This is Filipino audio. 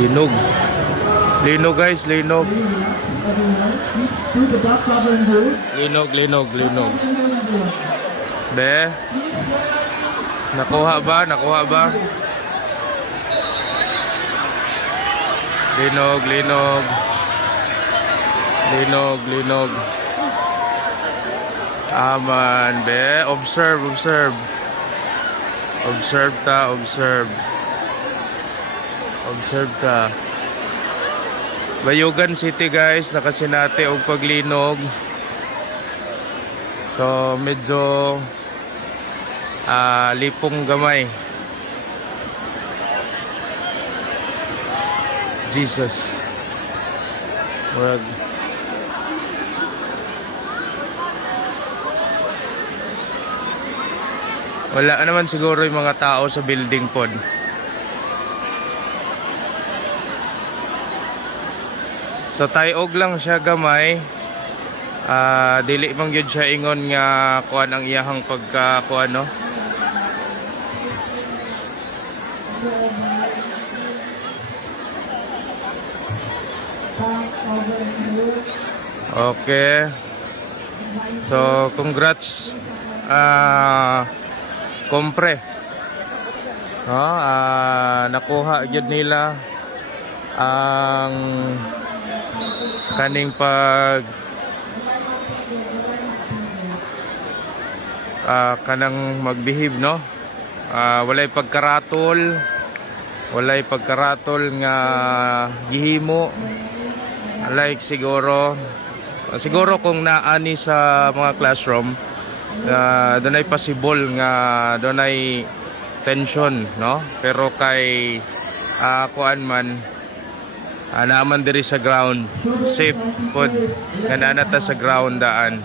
Linog. Linog guys, linog. Linog, linog, linog. Be. Nakuha ba? Nakuha ba? Linog, linog. Linog, linog. Aman, be. Observe, observe. Observe ta, observe. Observe ta. Bayugan City guys, nakasinati og paglinog. So medyo lipong gamay. Jesus. Wag. Wala naman siguro yung mga tao sa building pod. So tayog lang siya gamay. Dili man gyud siya ingon nga kuan ang iyahang pagka kuan no. Okay. So congrats kompre. Nakuha gyud nila ang kaning pag kanang magbehave no. Walay pagkaratol nga gihimo, like siguro kung naani sa mga classroom dunay possible nga dunay tension no, pero kay kuan man naaman diri sa ground, safe pod nga nanata sa ground daan.